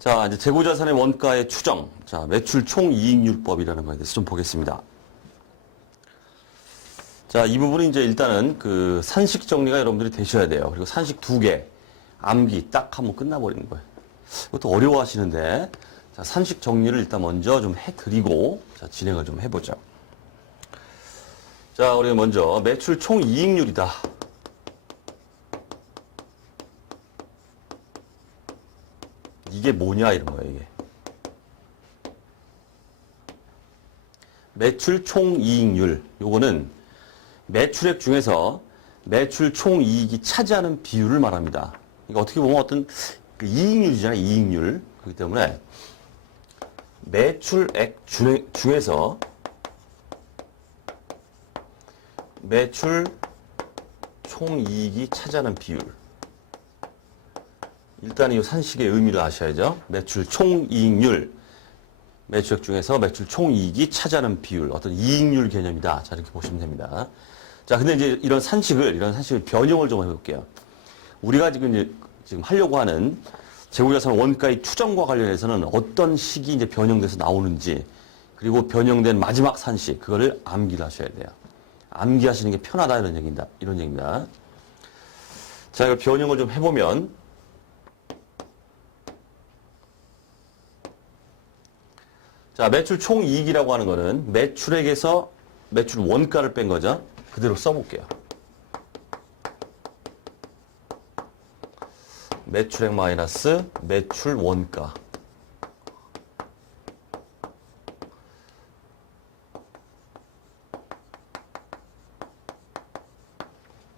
자, 이제 재고자산의 원가의 추정. 자, 매출 총이익률법이라는 거에 대해서 좀 보겠습니다. 자, 이 부분은 이제 일단은 그 산식 정리가 여러분들이 되셔야 돼요. 그리고 산식 2개, 암기 딱 하면 끝나버리는 거예요. 이것도 어려워하시는데, 자, 산식 정리를 일단 먼저 좀 해드리고, 자, 진행을 좀 해보죠. 자, 우리가 먼저 매출 총이익률이다. 이게 뭐냐, 이런 거예요, 이게. 매출 총이익률. 요거는 매출액 중에서 매출 총이익이 차지하는 비율을 말합니다. 그러니까 어떻게 보면 어떤 그 이익률이잖아요, 이익률. 그렇기 때문에 매출액 중에서 매출 총이익이 차지하는 비율. 일단 이 산식의 의미를 아셔야죠. 매출 총이익률. 매출액 중에서 매출 총이익이 차지하는 비율. 어떤 이익률 개념이다. 자, 이렇게 보시면 됩니다. 자, 근데 이제 이런 산식을 변형을 좀 해볼게요. 우리가 지금 하려고 하는 재고자산 원가의 추정과 관련해서는 어떤 식이 이제 변형돼서 나오는지, 그리고 변형된 마지막 산식, 그거를 암기를 하셔야 돼요. 암기하시는 게 편하다, 이런 얘기입니다. 자, 이걸 변형을 좀 해보면, 자, 매출 총이익이라고 하는 거는 매출액에서 매출 원가를 뺀 거죠. 그대로 써볼게요. 매출액 마이너스 매출 원가.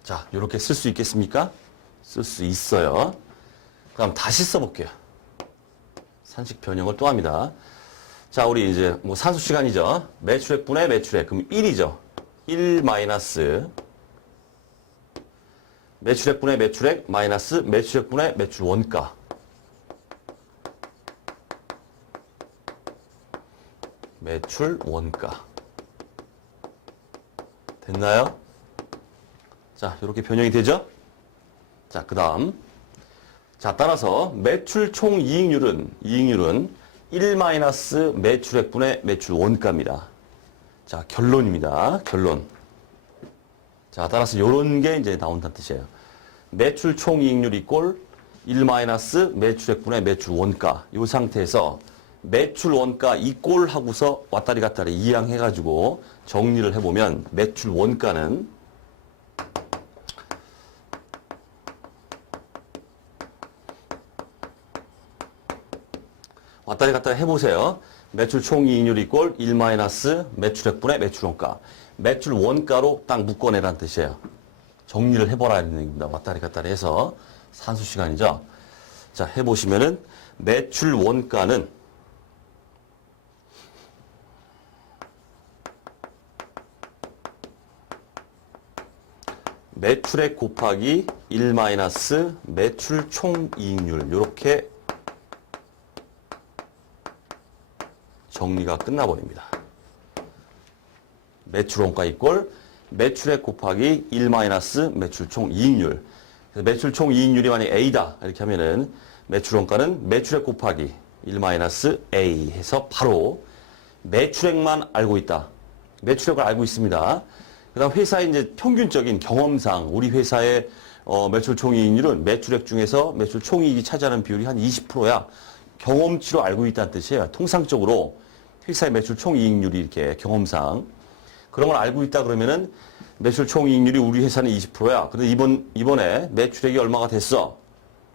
자, 이렇게 쓸 수 있겠습니까? 쓸 수 있어요. 그럼 다시 써볼게요. 산식 변형을 또 합니다. 자, 우리 이제 뭐 산수 시간이죠. 매출액분의 매출액. 그럼 1이죠. 1 마이너스 매출액분의 매출액 마이너스 매출액분의 매출 원가. 매출 원가. 됐나요? 자, 이렇게 변형이 되죠? 자, 그 다음. 자, 따라서 매출 이익률은 1 마이너스 매출액분의 매출 원가입니다. 자, 결론입니다. 결론. 자, 따라서 요런 게 이제 나온다는 뜻이에요. 매출 총이익률 이꼴 1 마이너스 매출액분의 매출 원가. 요 상태에서 매출 원가 이꼴 하고서 왔다리 갔다리 이항해가지고 정리를 해보면 매출 원가는 왔다리 갔다리 해보세요. 매출 총이익률 이꼴 1 마이너스 매출액분의 매출 원가. 매출 원가로 딱 묶어내라는 뜻이에요. 정리를 해보라 이런 얘기입니다. 왔다리 갔다리 해서 산수 시간이죠. 자, 해보시면은 매출 원가는 매출액 곱하기 1 마이너스 매출 총이익률. 요렇게 정리가 끝나버립니다. 매출 원가 이꼴 매출액 곱하기 1 마이너스 매출 총이익률. 그래서 매출 총이익률이 만약 A다 이렇게 하면은 매출 원가는 매출액 곱하기 1 마이너스 A 해서 바로 매출액만 알고 있다. 매출액을 알고 있습니다. 그 다음 회사의 이제 평균적인 경험상 우리 회사의 매출 총이익률은 매출액 중에서 매출 총이익이 차지하는 비율이 한 20%야. 경험치로 알고 있다는 뜻이에요. 통상적으로 회사의 매출 총이익률이 이렇게 경험상 그런 걸 알고 있다 그러면은 매출 총이익률이 우리 회사는 20%야. 그런데 이번에 매출액이 얼마가 됐어?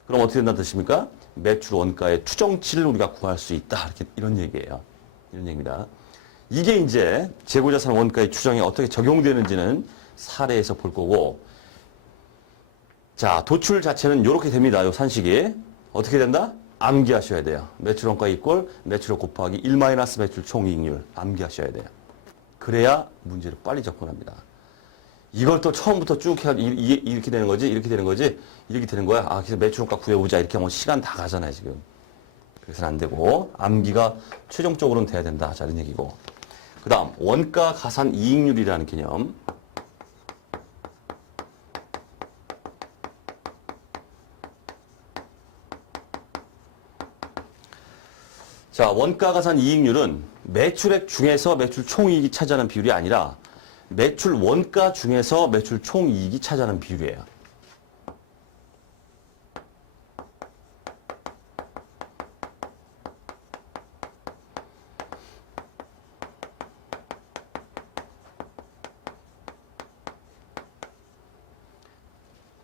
그럼 어떻게 된다는 뜻입니까? 매출 원가의 추정치를 우리가 구할 수 있다. 이렇게 이런 얘기예요. 이런 얘기입니다. 이게 이제 재고자산 원가의 추정에 어떻게 적용되는지는 사례에서 볼 거고, 자, 도출 자체는 이렇게 됩니다. 요 산식이 어떻게 된다? 암기하셔야 돼요. 매출 원가 이꼴 매출액 곱하기 1 마이너스 매출 총이익률 암기하셔야 돼요. 그래야 문제를 빨리 접근합니다. 이걸 또 처음부터 쭉 해 이렇게 되는 거지, 이렇게 되는 거지, 이렇게 되는 거야. 아, 그래서 매출 원가 구해보자 이렇게 하면 시간 다 가잖아요 지금. 그래서는 안 되고 암기가 최종적으로는 돼야 된다. 자, 이런 얘기고. 그 다음 원가 가산 이익률이라는 개념. 자, 원가가산 이익률은 매출액 중에서 매출 총이익이 차지하는 비율이 아니라 매출 원가 중에서 매출 총이익이 차지하는 비율이에요.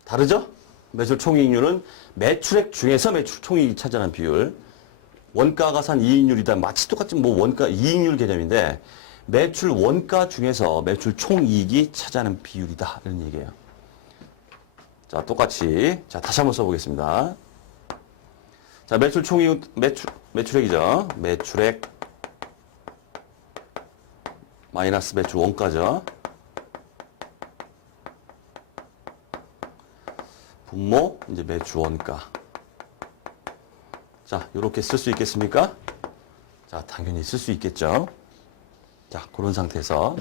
다르죠? 매출 총이익률은 매출액 중에서 매출 총이익이 차지하는 비율. 원가가산 이익률이다. 마치 똑같은 뭐 원가 이익률 개념인데 매출 원가 중에서 매출 총이익이 차지하는 비율이다. 이런 얘기예요. 자, 똑같이. 자, 다시 한번 써보겠습니다. 자, 매출 총이익, 매출액이죠. 매출액 마이너스 매출 원가죠. 분모, 이제 매출 원가. 자, 이렇게 쓸 수 있겠습니까? 자, 당연히 쓸 수 있겠죠. 자, 그런 상태에서.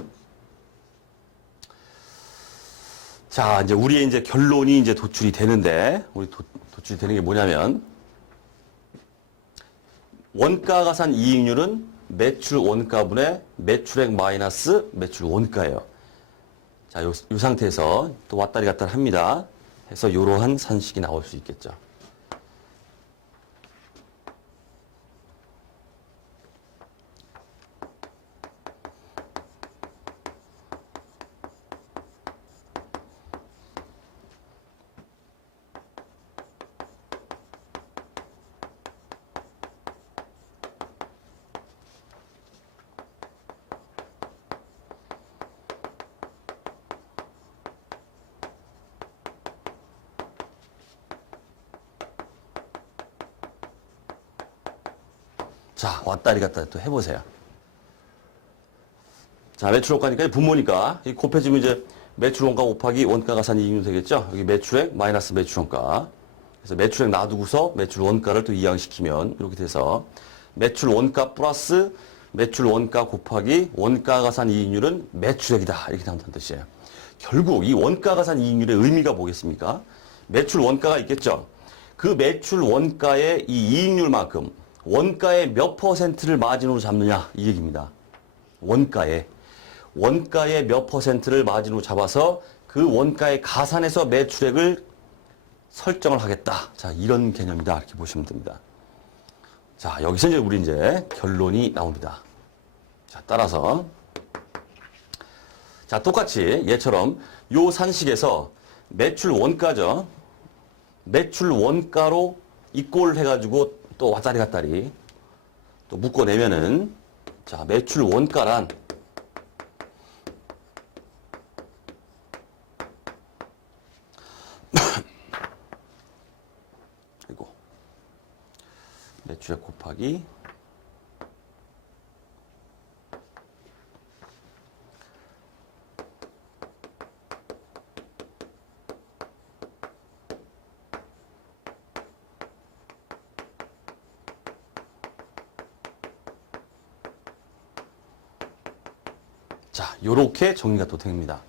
자, 이제 우리의 이제 결론이 이제 도출이 되는데, 우리 도출이 되는 게 뭐냐면, 원가가산 이익률은 매출 원가분의 매출액 마이너스 매출 원가예요. 자, 요 상태에서 또 왔다리 갔다리 합니다. 해서 이러한 산식이 나올 수 있겠죠. 자, 왔다리 갔다리 또 해보세요. 자, 매출 원가니까 분모니까 이 곱해지면 이제 매출 원가 곱하기 원가가산 이익률 되겠죠? 여기 매출액 마이너스 매출 원가. 그래서 매출액 놔두고서 매출 원가를 또 이항시키면 이렇게 돼서 매출 원가 플러스 매출 원가 곱하기 원가가산 이익률은 매출액이다. 이렇게 나온다는 뜻이에요. 결국 이 원가가산 이익률의 의미가 뭐겠습니까? 매출 원가가 있겠죠? 그 매출 원가의 이 이익률만큼 원가의 몇 퍼센트를 마진으로 잡느냐 이 얘기입니다. 원가의 몇 퍼센트를 마진으로 잡아서 그 원가의 가산해서 매출액을 설정을 하겠다. 자, 이런 개념이다. 이렇게 보시면 됩니다. 자, 여기서 이제 우리 이제 결론이 나옵니다. 자, 따라서 자, 똑같이 얘처럼 요 산식에서 매출 원가죠. 매출 원가로 이꼴 해가지고 또 왔다리 갔다리 또 묶어내면은 자, 매출 원가란 그리고 매출액 곱하기 자, 요렇게 정리가 또 됩니다.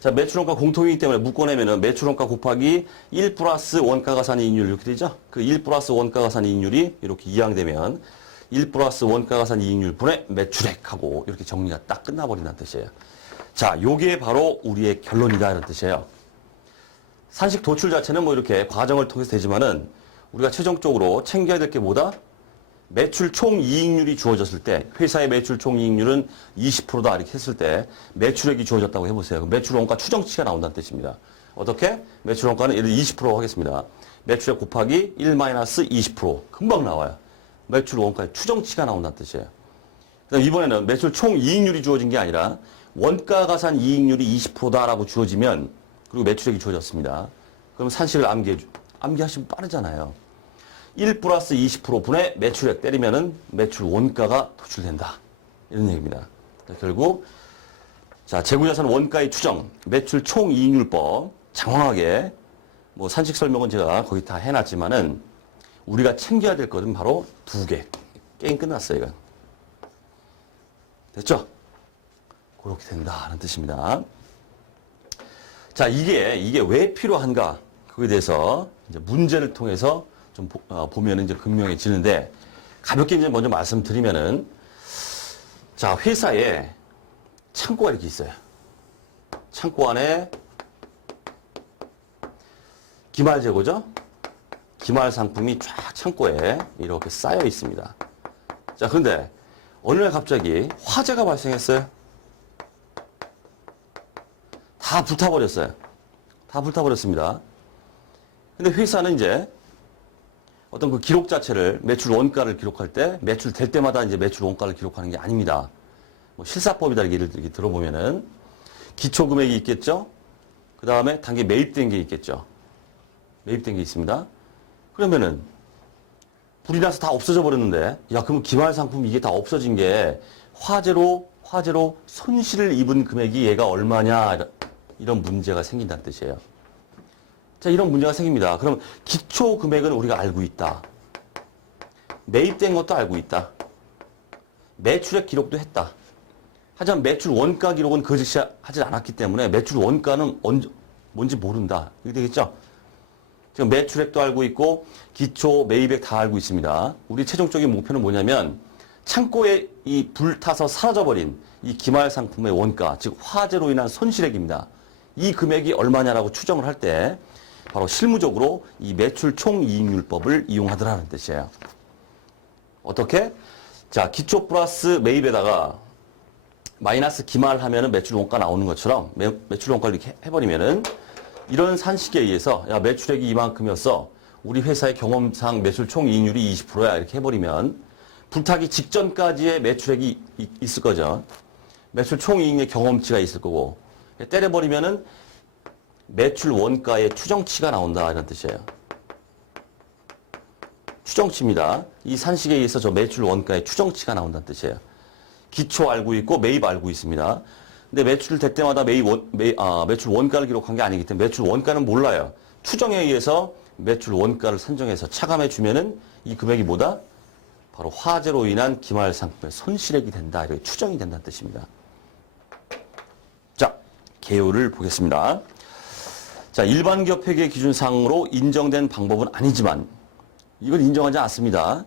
자, 매출원가 공통이기 때문에 묶어내면은 매출원가 곱하기 1 플러스 원가가산 이익률 이렇게 되죠? 그 1 플러스 원가가산 이익률이 이렇게 이항되면 1 플러스 원가가산 이익률 분의 매출액하고 이렇게 정리가 딱 끝나버린다는 뜻이에요. 자, 요게 바로 우리의 결론이다 이런 뜻이에요. 산식 도출 자체는 뭐 이렇게 과정을 통해서 되지만은 우리가 최종적으로 챙겨야 될 게 뭐다? 매출 총 이익률이 주어졌을 때 회사의 매출 총 이익률은 20%다 이렇게 했을 때 매출액이 주어졌다고 해보세요. 그럼 매출 원가 추정치가 나온다는 뜻입니다. 어떻게? 매출 원가는 예를 들어 20% 하겠습니다. 매출액 곱하기 1-20% 금방 나와요. 매출 원가의 추정치가 나온다는 뜻이에요. 그다음 이번에는 매출 총 이익률이 주어진 게 아니라 원가 가산 이익률이 20%다라고 주어지면 그리고 매출액이 주어졌습니다. 그럼 산식을 암기하시면 빠르잖아요. 1 플러스 20% 분의 매출액 때리면은 매출 원가가 도출된다. 이런 얘기입니다. 결국, 자, 재고자산 원가의 추정, 매출 총 이익률법, 장황하게, 뭐 산식 설명은 제가 거기 다 해놨지만은, 우리가 챙겨야 될 것은 바로 두 개. 게임 끝났어요, 이건. 됐죠? 그렇게 된다는 뜻입니다. 자, 이게 왜 필요한가? 그거에 대해서 이제 문제를 통해서 좀 보면 이제 극명해지는데 가볍게 이제 먼저 말씀드리면은, 자, 회사에 창고가 이렇게 있어요. 창고 안에 기말 재고죠? 기말 상품이 쫙 창고에 이렇게 쌓여 있습니다. 자, 그런데 어느 날 갑자기 화재가 발생했어요. 다 불타버렸어요. 다 불타버렸습니다. 근데 회사는 이제 어떤 그 기록 자체를 매출 원가를 기록할 때 매출 될 때마다 이제 매출 원가를 기록하는 게 아닙니다. 뭐 실사법이다 얘기를 들어보면은 기초 금액이 있겠죠. 그 다음에 단계 매입된 게 있겠죠. 매입된 게 있습니다. 그러면은 불이 나서 다 없어져 버렸는데, 야, 그럼 기말 상품 이게 다 없어진 게 화재로 손실을 입은 금액이 얘가 얼마냐, 이런 문제가 생긴다는 뜻이에요. 자, 이런 문제가 생깁니다. 그럼 기초 금액은 우리가 알고 있다. 매입된 것도 알고 있다. 매출액 기록도 했다. 하지만 매출 원가 기록은 거짓이 하지 않았기 때문에 매출 원가는 뭔지 모른다. 이게 되겠죠? 지금 매출액도 알고 있고 기초 매입액 다 알고 있습니다. 우리 최종적인 목표는 뭐냐면 창고에 이 불타서 사라져버린 이 기말 상품의 원가, 즉 화재로 인한 손실액입니다. 이 금액이 얼마냐라고 추정을 할 때 바로 실무적으로 이 매출 총이익률법을 이용하더라는 뜻이에요. 어떻게? 자, 기초 플러스 매입에다가 마이너스 기말하면은 매출 원가 나오는 것처럼 매출 원가를 이렇게 해버리면은 이런 산식에 의해서 야, 매출액이 이만큼이었어. 우리 회사의 경험상 매출 총이익률이 20%야. 이렇게 해버리면 불타기 직전까지의 매출액이 있을 거죠. 매출 총이익의 경험치가 있을 거고 때려버리면은 매출 원가의 추정치가 나온다 이런 뜻이에요. 추정치입니다. 이 산식에 의해서 저 매출 원가의 추정치가 나온다는 뜻이에요. 기초 알고 있고 매입 알고 있습니다. 근데 매출 될 때마다 매출 원가를 기록한 게 아니기 때문에 매출 원가는 몰라요. 추정에 의해서 매출 원가를 산정해서 차감해 주면은 이 금액이 뭐다? 바로 화재로 인한 기말 상품의 손실액이 된다. 이렇게 추정이 된다는 뜻입니다. 자, 개요를 보겠습니다. 자, 일반 기업 회계 기준상으로 인정된 방법은 아니지만 이걸 인정하지 않습니다.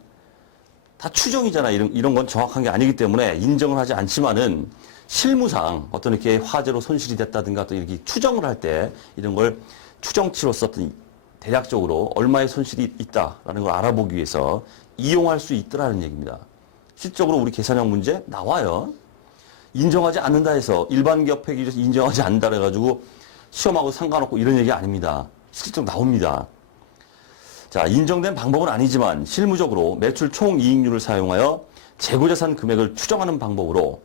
다 추정이잖아. 이런 건 정확한 게 아니기 때문에 인정을 하지 않지만은 실무상 어떤 이렇게 화재로 손실이 됐다든가 또 이렇게 추정을 할 때 이런 걸 추정치로서 어떤 대략적으로 얼마의 손실이 있다라는 걸 알아보기 위해서 이용할 수 있더라는 얘기입니다. 실적으로 우리 계산형 문제 나와요. 인정하지 않는다 해서 일반 기업 회계 기준에서 인정하지 않는다 해가지고 시험하고 상관없고 이런 얘기 아닙니다. 실적 나옵니다. 자, 인정된 방법은 아니지만 실무적으로 매출 총이익률을 사용하여 재고자산 금액을 추정하는 방법으로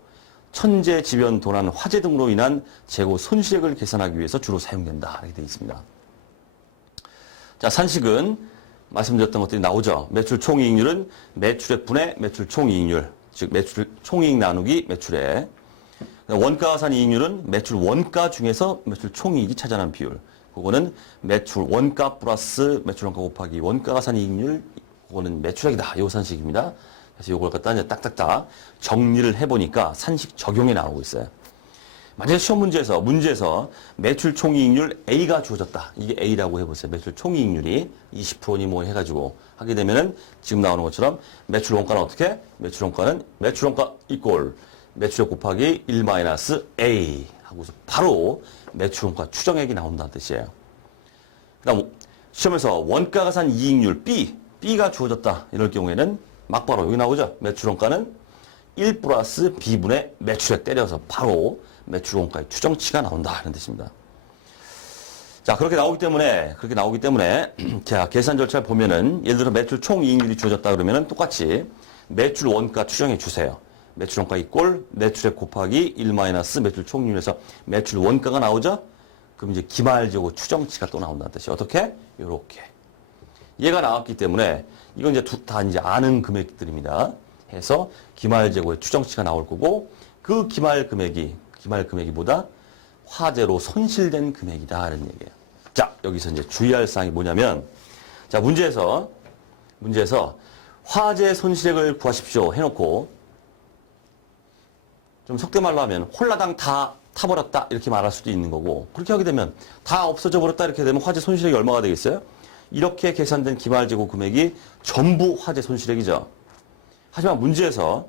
천재, 지변, 도난, 화재 등으로 인한 재고 손실액을 계산하기 위해서 주로 사용된다. 이렇게 되어 있습니다. 자, 산식은 말씀드렸던 것들이 나오죠. 매출 총이익률은 매출액 분의 매출 총이익률, 즉 매출 총이익 나누기 매출액. 원가가산 이익률은 매출 원가 중에서 매출 총이익이 차지하는 비율. 그거는 매출 원가 플러스 매출 원가 곱하기 원가가산 이익률. 그거는 매출액이다. 요 산식입니다. 그래서 요걸 갖다 이제 딱딱딱 정리를 해보니까 산식 적용에 나오고 있어요. 만약에 시험 문제에서 매출 총이익률 A가 주어졌다. 이게 A라고 해보세요. 매출 총이익률이 20%니 뭐 해가지고 하게 되면은 지금 나오는 것처럼 매출 원가는 어떻게? 매출 원가는 매출 원가 이꼴 매출액 곱하기 1-A 하고서 바로 매출 원가 추정액이 나온다는 뜻이에요. 그 다음 시험에서 원가가산 이익률 B가 주어졌다. 이럴 경우에는 막바로 여기 나오죠. 매출 원가는 1 플러스 B분의 매출액 때려서 바로 매출 원가의 추정치가 나온다. 이런 뜻입니다. 자, 그렇게 나오기 때문에 자, 계산 절차를 보면은 예를 들어 매출 총이익률이 주어졌다 그러면은 똑같이 매출 원가 추정해 주세요. 매출 원가 이꼴 매출액 곱하기 1 마이너스 매출 총이익률에서 매출 원가가 나오죠? 그럼 이제 기말재고 추정치가 또 나온다는 뜻이에요. 어떻게? 요렇게. 얘가 나왔기 때문에 이건 이제 다 이제 아는 금액들입니다. 해서 기말재고의 추정치가 나올 거고 그 기말 금액이 뭐다? 화재로 손실된 금액이다. 이런 얘기예요. 자, 여기서 이제 주의할 사항이 뭐냐면 자, 문제에서 화재 손실액을 구하십시오 해놓고 좀 속된 말로 하면 홀라당 다 타버렸다 이렇게 말할 수도 있는 거고 그렇게 하게 되면 다 없어져 버렸다 이렇게 되면 화재 손실액이 얼마가 되겠어요? 이렇게 계산된 기말재고 금액이 전부 화재 손실액이죠. 하지만 문제에서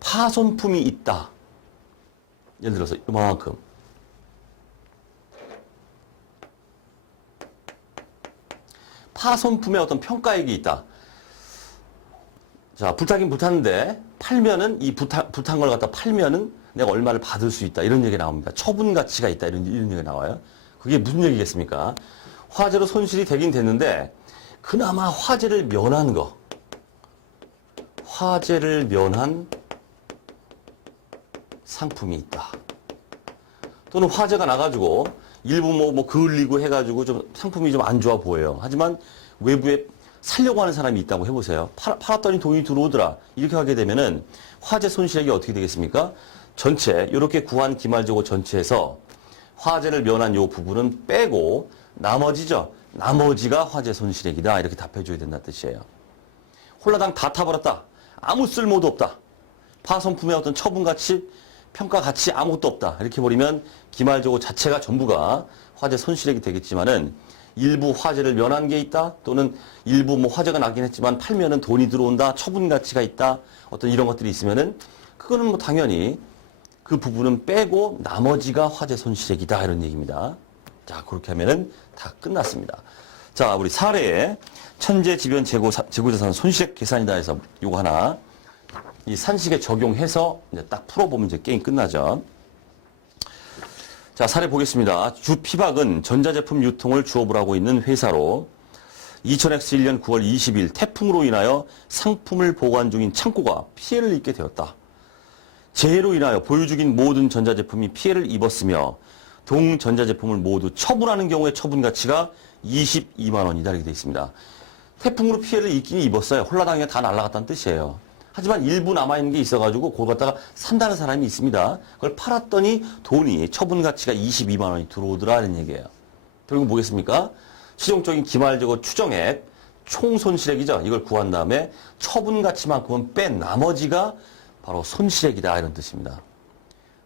파손품이 있다. 예를 들어서 이만큼. 파손품의 어떤 평가액이 있다. 자, 불타긴 불탔는데 팔면은 이 불탄 걸 갖다 팔면은 내가 얼마를 받을 수 있다. 이런 얘기가 나옵니다. 처분 가치가 있다. 이런 얘기가 나와요. 그게 무슨 얘기겠습니까? 화재로 손실이 되긴 됐는데 그나마 화재를 면한 거. 화재를 면한 상품이 있다. 또는 화재가 나가지고 일부 뭐 그을리고 해가지고 좀 상품이 좀 안 좋아 보여요. 하지만 외부에 살려고 하는 사람이 있다고 해보세요. 팔았더니 돈이 들어오더라. 이렇게 하게 되면은 화재 손실액이 어떻게 되겠습니까? 전체 이렇게 구한 기말재고 전체에서 화재를 면한 요 부분은 빼고 나머지죠. 나머지가 화재 손실액이다. 이렇게 답해줘야 된다는 뜻이에요. 홀라당 다 타버렸다. 아무 쓸모도 없다. 파손품의 어떤 처분 가치, 평가 가치 아무것도 없다. 이렇게 버리면 기말재고 자체가 전부가 화재 손실액이 되겠지만은 일부 화재를 면한 게 있다. 또는 일부 뭐 화재가 나긴 했지만 팔면은 돈이 들어온다. 처분 가치가 있다. 어떤 이런 것들이 있으면은 그거는 뭐 당연히 그 부분은 빼고 나머지가 화재 손실액이다. 이런 얘기입니다. 자, 그렇게 하면은 다 끝났습니다. 자, 우리 사례에 천재지변 재고자산 손실액 계산이다 해서 요거 하나 이 산식에 적용해서 이제 딱 풀어보면 이제 게임 끝나죠. 자, 사례 보겠습니다. 주 피박은 전자제품 유통을 주업을 하고 있는 회사로 2000X1년 9월 20일 태풍으로 인하여 상품을 보관 중인 창고가 피해를 입게 되었다. 재해로 인하여 보유 중인 모든 전자제품이 피해를 입었으며 동 전자제품을 모두 처분하는 경우에 처분 가치가 22만 원이다 이렇게 되어 있습니다. 태풍으로 피해를 입긴 입었어요. 홀라당에 다 날아갔다는 뜻이에요. 하지만 일부 남아있는 게 있어가지고 그걸 갖다가 산다는 사람이 있습니다. 그걸 팔았더니 돈이 처분 가치가 22만 원이 들어오더라는 얘기예요. 결국 뭐겠습니까? 실용적인 기말재고 추정액 총 손실액이죠. 이걸 구한 다음에 처분 가치만큼은 뺀 나머지가 바로 손실액이다 이런 뜻입니다.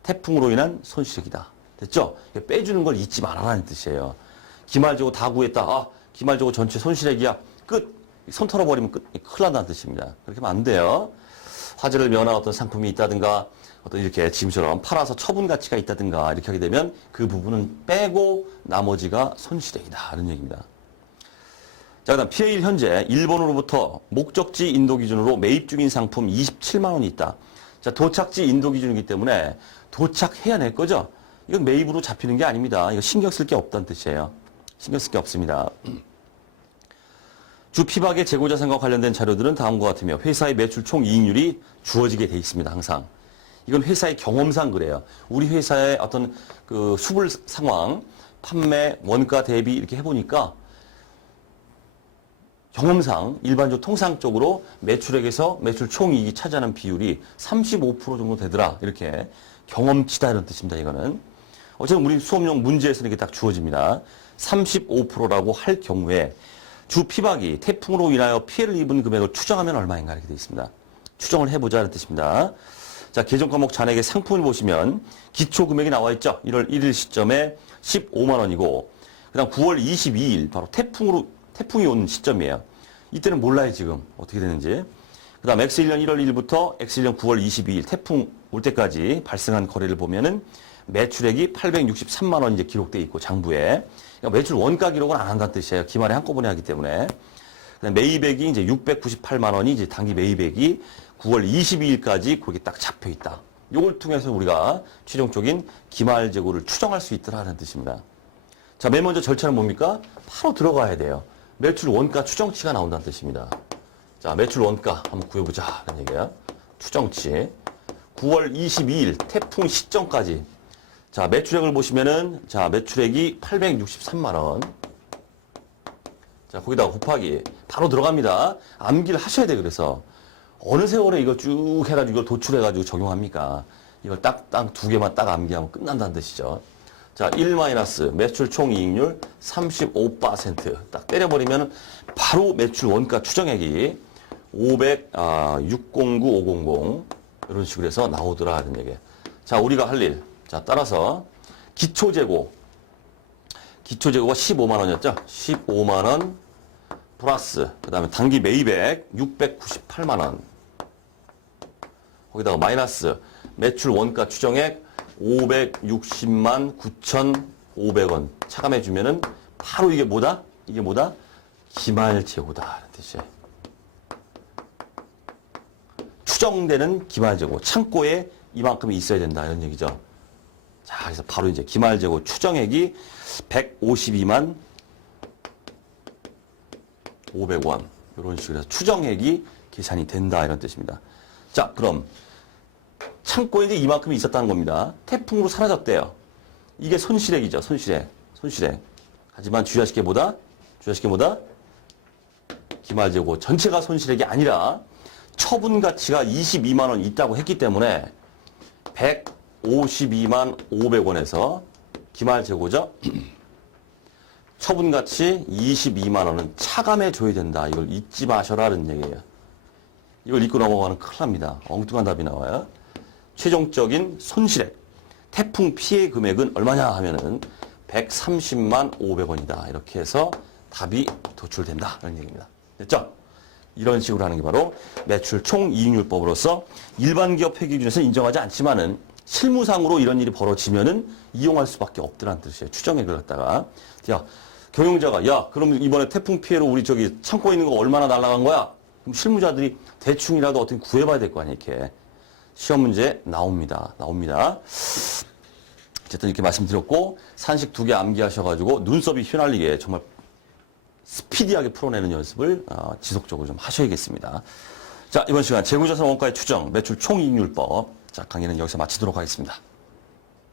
태풍으로 인한 손실액이다. 됐죠? 빼주는 걸 잊지 말아라는 뜻이에요. 기말재고 다 구했다. 아, 기말재고 전체 손실액이야. 끝. 손 털어버리면 큰일 난다는 뜻입니다. 그렇게 하면 안 돼요. 화재를 면한 어떤 상품이 있다든가 어떤 이렇게 지금처럼 팔아서 처분 가치가 있다든가 이렇게 하게 되면 그 부분은 빼고 나머지가 손실액이다. 이런 얘기입니다. 자, 그 다음 피해일 현재 일본으로부터 목적지 인도 기준으로 매입 중인 상품 27만 원이 있다. 자, 도착지 인도 기준이기 때문에 도착해야 낼 거죠? 이건 매입으로 잡히는 게 아닙니다. 이거 신경 쓸 게 없다는 뜻이에요. 신경 쓸 게 없습니다. 주 피박의 재고자산과 관련된 자료들은 다음과 같으며 회사의 매출 총 이익률이 주어지게 돼 있습니다. 항상. 이건 회사의 경험상 그래요. 우리 회사의 어떤 그 수불 상황, 판매, 원가 대비 이렇게 해보니까 경험상 일반적으로 통상적으로 매출액에서 매출 총이익이 차지하는 비율이 35% 정도 되더라. 이렇게 경험치다 이런 뜻입니다. 이거는. 어쨌든 우리 수업용 문제에서는 이게 딱 주어집니다. 35%라고 할 경우에 주 피박이 태풍으로 인하여 피해를 입은 금액을 추정하면 얼마인가 이렇게 되어 있습니다. 추정을 해보자는 뜻입니다. 자, 계정 과목 잔액의 상품을 보시면 기초 금액이 나와 있죠. 1월 1일 시점에 15만 원이고 그다음 9월 22일 바로 태풍이 온 시점이에요. 이때는 몰라요 지금 어떻게 되는지. 그다음 X1년 1월 1일부터 X1년 9월 22일 태풍 올 때까지 발생한 거래를 보면은 매출액이 863만 원 이제 기록돼 있고 장부에. 그러니까 매출 원가 기록은 안 한다는 뜻이에요. 기말에 한꺼번에 하기 때문에. 매입액이 이제 698만 원이 이제 단기 매입액이 9월 22일까지 거기 딱 잡혀 있다. 요걸 통해서 우리가 최종적인 기말 재고를 추정할 수 있더라는 뜻입니다. 자, 맨 먼저 절차는 뭡니까? 바로 들어가야 돼요. 매출 원가 추정치가 나온다는 뜻입니다. 자, 매출 원가 한번 구해보자. 라는 얘기야. 추정치. 9월 22일 태풍 시점까지. 자, 매출액을 보시면은, 자, 매출액이 863만 원. 자, 거기다가 곱하기. 바로 들어갑니다. 암기를 하셔야 돼, 그래서. 어느 세월에 이거 쭉 해가지고 이걸 도출해가지고 적용합니까? 이걸 딱 두 개만 딱 암기하면 끝난다는 뜻이죠. 자, 1 매출 총 이익률 35%. 딱 때려버리면 바로 매출 원가 추정액이 609,500 이런 식으로 해서 나오더라 하는 얘기예요. 자, 우리가 할 일. 자, 따라서 기초재고가 15만 원이었죠? 15만 원 플러스 그 다음에 단기 매입액 698만 원. 거기다가 마이너스 매출 원가 추정액 560만 9,500원 차감해주면은 바로 이게 뭐다? 이게 뭐다? 기말재고다. 라는 뜻이에요. 추정되는 기말재고. 창고에 이만큼이 있어야 된다. 이런 얘기죠. 자, 그래서 바로 이제 기말재고 추정액이 152만 500원. 이런 식으로 해서 추정액이 계산이 된다. 이런 뜻입니다. 자, 그럼 창고에 이제 이만큼이 있었다는 겁니다. 태풍으로 사라졌대요. 이게 손실액이죠. 손실액. 손실액. 하지만 주의하실 게 뭐다? 주의하실 게 뭐다? 기말재고 전체가 손실액이 아니라 처분 가치가 22만 원 있다고 했기 때문에 152만 500원에서 기말재고죠. 처분 가치 22만 원은 차감해 줘야 된다. 이걸 잊지 마셔라는 얘기예요. 이걸 잊고 넘어가면 큰일 납니다. 엉뚱한 답이 나와요. 최종적인 손실액, 태풍 피해 금액은 얼마냐 하면은 130만 500원이다. 이렇게 해서 답이 도출된다. 이런 얘기입니다. 됐죠? 이런 식으로 하는 게 바로 매출 총이익률법으로서 일반 기업 회계 기준에서 인정하지 않지만은 실무상으로 이런 일이 벌어지면은 이용할 수밖에 없더라는 뜻이에요. 추정액을 갖다가. 야, 경영자가 야, 그럼 이번에 태풍 피해로 우리 저기 창고에 있는 거 얼마나 날아간 거야? 그럼 실무자들이 대충이라도 어떻게 구해봐야 될 거 아니에요, 이렇게. 시험 문제 나옵니다. 어쨌든 이렇게 말씀드렸고, 산식 2개 암기하셔가지고 눈썹이 휘날리게 정말 스피디하게 풀어내는 연습을 지속적으로 좀 하셔야겠습니다. 자, 이번 시간 재무자산 원가의 추정, 매출 총이익률법. 자, 강의는 여기서 마치도록 하겠습니다.